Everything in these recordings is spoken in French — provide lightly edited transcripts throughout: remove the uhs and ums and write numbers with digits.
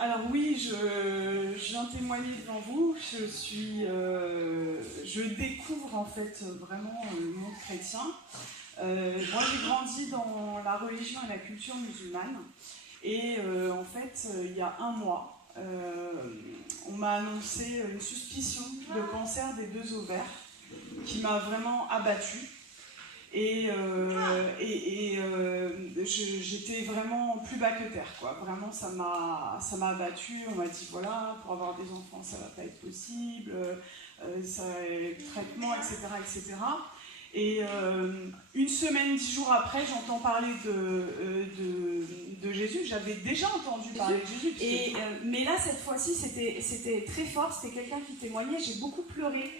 Alors oui, je viens témoigner devant vous. Je découvre en fait vraiment le monde chrétien. Moi, j'ai grandi dans la religion et la culture musulmane. Et en fait, il y a un mois, on m'a annoncé une suspicion de cancer des 2 ovaires qui m'a vraiment abattue. Et j'étais vraiment plus bas que terre, quoi. Vraiment, ça m'a abattue. On m'a dit, voilà, pour avoir des enfants, ça va pas être possible, ça va être traitement, etc., etc. Et une semaine, 10 jours après, j'entends parler de Jésus. J'avais déjà entendu parler de Jésus. Mais là, cette fois-ci, c'était très fort. C'était quelqu'un qui témoignait. J'ai beaucoup pleuré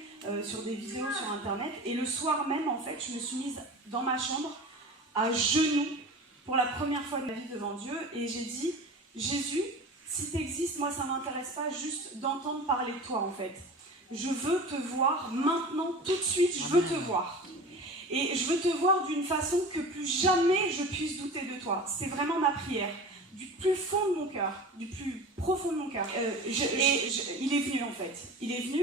sur des vidéos sur Internet. Et le soir même, en fait, je me suis mise dans ma chambre, à genoux, pour la première fois de ma vie devant Dieu. Et j'ai dit, Jésus, si tu existes, moi, ça ne m'intéresse pas juste d'entendre parler de toi, en fait. Je veux te voir maintenant, tout de suite, je veux te voir. Et je veux te voir d'une façon que plus jamais je puisse douter de toi. C'est vraiment ma prière. Du plus fond de mon cœur, du plus profond de mon cœur. Il est venu en fait. Il est venu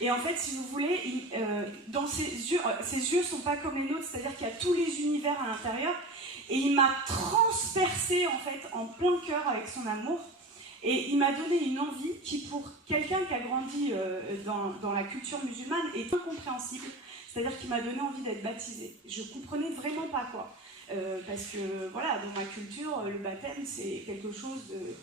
et en fait, si vous voulez, dans ses yeux sont pas comme les nôtres, c'est-à-dire qu'il y a tous les univers à l'intérieur. Et il m'a transpercé en fait en plein cœur avec son amour. Et il m'a donné une envie qui, pour quelqu'un qui a grandi dans la culture musulmane, est incompréhensible. C'est-à-dire qu'il m'a donné envie d'être baptisée. Je ne comprenais vraiment pas quoi. Parce que, voilà, dans ma culture, le baptême, c'est quelque chose de...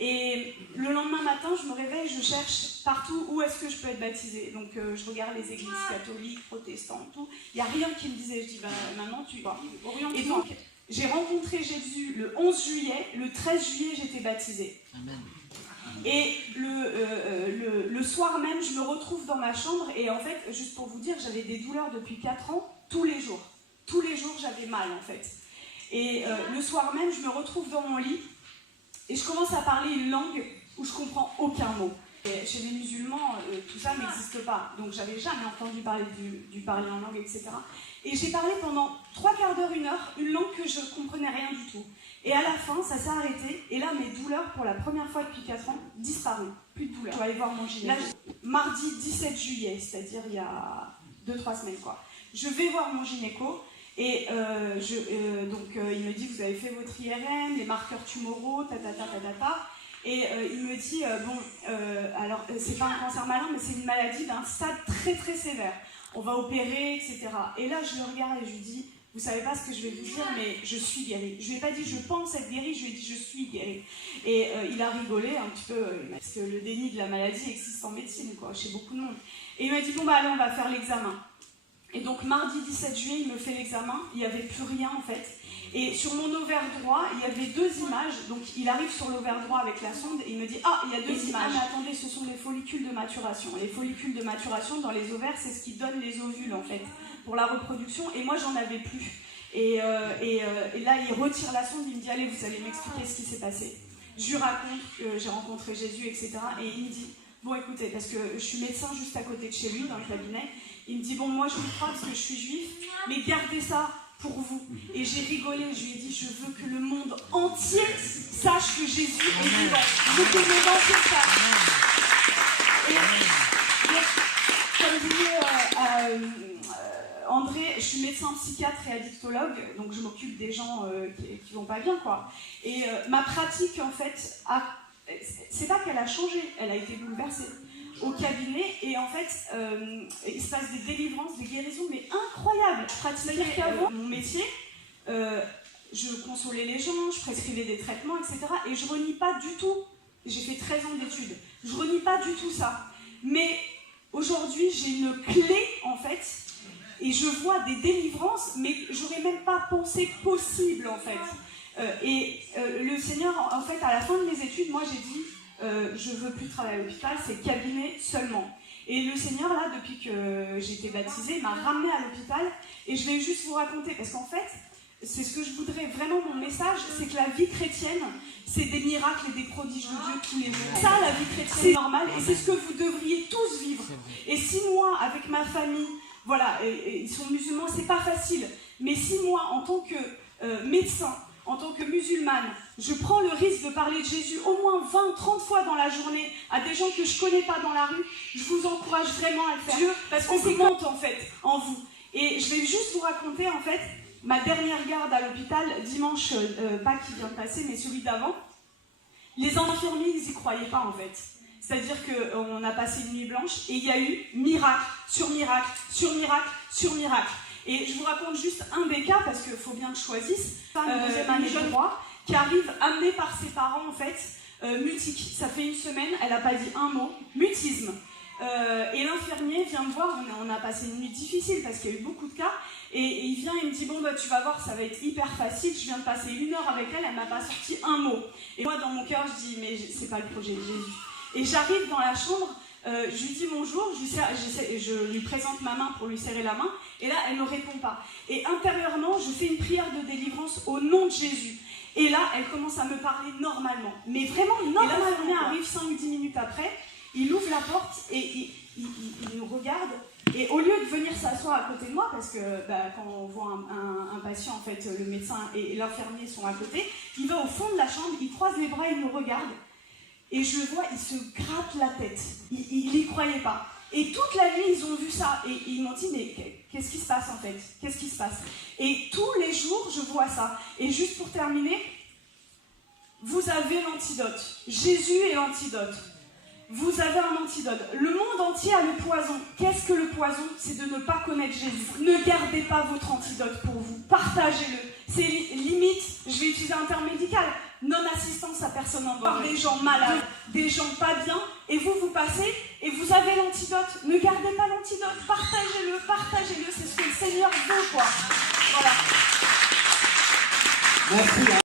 Et le lendemain matin, je me réveille, je cherche partout où est-ce que je peux être baptisée. Donc, je regarde les églises catholiques, protestantes, tout. Il n'y a rien qui me disait. Je dis, maman, tu vas. Et donc, j'ai rencontré Jésus le 11 juillet. Le 13 juillet, j'étais baptisée. Amen. Et le soir même, je me retrouve dans ma chambre et en fait, juste pour vous dire, j'avais des douleurs depuis 4 ans, tous les jours. Tous les jours, j'avais mal en fait. Et le soir même, je me retrouve dans mon lit et je commence à parler une langue où je comprends aucun mot. Et chez les musulmans, tout ça n'existe pas. Donc j'avais jamais entendu parler du parler en langue, etc. Et j'ai parlé pendant 3/4 d'heure, 1 heure, une langue que je ne comprenais rien du tout. Et à la fin, ça s'est arrêté. Et là, mes douleurs, pour la première fois depuis 4 ans, disparues. Plus de douleurs. Je vais aller voir mon gynéco. Là, mardi 17 juillet, c'est-à-dire il y a 2-3 semaines, quoi. Je vais voir mon gynéco. Et donc, il me dit, vous avez fait votre IRM, les marqueurs tumoraux, Et il me dit, alors, c'est pas un cancer malin, mais c'est une maladie d'un stade très très sévère. On va opérer, etc. Et là, je le regarde et je lui dis, vous savez pas ce que je vais vous dire, mais je suis guérie. Je lui ai pas dit, je pense être guérie, je lui ai dit, je suis guérie. Et il a rigolé un petit peu, parce que le déni de la maladie existe en médecine, quoi, chez beaucoup de monde. Et il m'a dit, bon, allez, on va faire l'examen. Et donc, mardi 17 juillet, il me fait l'examen, il n'y avait plus rien, en fait. Et sur mon ovaire droit, il y avait 2 images. Donc, il arrive sur l'ovaire droit avec la sonde et il me dit, ah, il y a 2 images. Ah, mais attendez, ce sont les follicules de maturation. Les follicules de maturation dans les ovaires, c'est ce qui donne les ovules, en fait, pour la reproduction. Et moi, j'en avais plus. Et là, il retire la sonde, il me dit, allez, vous allez m'expliquer ce qui s'est passé. Je lui raconte que j'ai rencontré Jésus, etc. Et il me dit, bon, écoutez, parce que je suis médecin juste à côté de chez lui, dans le cabinet. Il me dit, bon, moi, je vous crois parce que je suis juif, mais gardez ça pour vous. Et j'ai rigolé, je lui ai dit, je veux que le monde entier sache que Jésus est vivant. Je veux que le monde entier sache. Et comme disait André, je suis médecin psychiatre et addictologue, donc je m'occupe des gens qui vont pas bien, quoi. Et ma pratique, en fait, c'est pas qu'elle a changé, elle a été bouleversée. Au cabinet, et en fait, il se passe des délivrances, des guérisons, mais incroyables. C'est-à-dire qu'avant, mon métier, je consolais les gens, je prescrivais des traitements, etc. Et je renie pas du tout, j'ai fait 13 ans d'études, je renie pas du tout ça. Mais aujourd'hui, j'ai une clé, en fait, et je vois des délivrances, mais j'aurais même pas pensé possible, en fait. Le Seigneur, en fait, à la fin de mes études, moi, j'ai dit, je veux plus travailler à l'hôpital, c'est cabinet seulement. Et le Seigneur, là, depuis que j'ai été baptisée, m'a ramenée à l'hôpital. Et je vais juste vous raconter, parce qu'en fait, c'est ce que je voudrais vraiment, mon message, c'est que la vie chrétienne, c'est des miracles et des prodiges de Dieu tous les jours. Ça, la vie chrétienne, c'est normal, et c'est ce que vous devriez tous vivre. Et 6 mois avec ma famille, voilà, ils sont musulmans, c'est pas facile. Mais 6 mois en tant que médecin, en tant que musulmane, je prends le risque de parler de Jésus au moins 20-30 fois dans la journée à des gens que je ne connais pas dans la rue, je vous encourage vraiment à le faire. Dieu, parce qu'on se compte en fait en vous. Et je vais juste vous raconter en fait ma dernière garde à l'hôpital, dimanche, pas qui vient de passer, mais celui d'avant. Les infirmiers, ils n'y croyaient pas en fait. C'est-à-dire qu'on a passé une nuit blanche et il y a eu miracle sur miracle, sur miracle, sur miracle. Et je vous raconte juste un des cas, parce qu'il faut bien que je choisisse. Une jeune droit qui arrive amenée par ses parents, en fait, mutique. Ça fait une semaine, elle n'a pas dit un mot, mutisme. Et l'infirmier vient me voir, on a passé une nuit difficile parce qu'il y a eu beaucoup de cas, et il vient et me dit, bon bah tu vas voir, ça va être hyper facile, je viens de passer 1 heure avec elle, elle m'a pas sorti un mot. Et moi dans mon cœur je dis, mais c'est pas le projet de Jésus. Et j'arrive dans la chambre, je lui dis bonjour, je lui présente ma main pour lui serrer la main, et là elle ne répond pas. Et intérieurement, je fais une prière de délivrance au nom de Jésus. Et là, elle commence à me parler normalement, mais vraiment normalement. Et l'infirmier arrive 5-10 minutes après, il ouvre la porte et il nous regarde. Et au lieu de venir s'asseoir à côté de moi, parce que quand on voit un patient, en fait, le médecin et l'infirmier sont à côté, il va au fond de la chambre, il croise les bras, il nous regarde. Et je le vois, il se gratte la tête. Il n'y croyait pas. Et toute la nuit, ils ont vu ça. Et ils m'ont dit, mais qu'est-ce qui se passe en fait? Qu'est-ce qui se passe? Et tous les jours, je vois ça. Et juste pour terminer, vous avez l'antidote. Jésus est l'antidote. Vous avez un antidote. Le monde entier a le poison. Qu'est-ce que le poison? C'est de ne pas connaître Jésus. Ne gardez pas votre antidote pour vous. Partagez-le. C'est limite, je vais utiliser un terme médical, non-assistance à personne en dehors. Des gens malades, des gens pas bien, et vous passez et vous avez l'antidote. Ne gardez pas l'antidote. Partagez-le, partagez-le. C'est ce que le Seigneur veut, quoi. Voilà. Merci.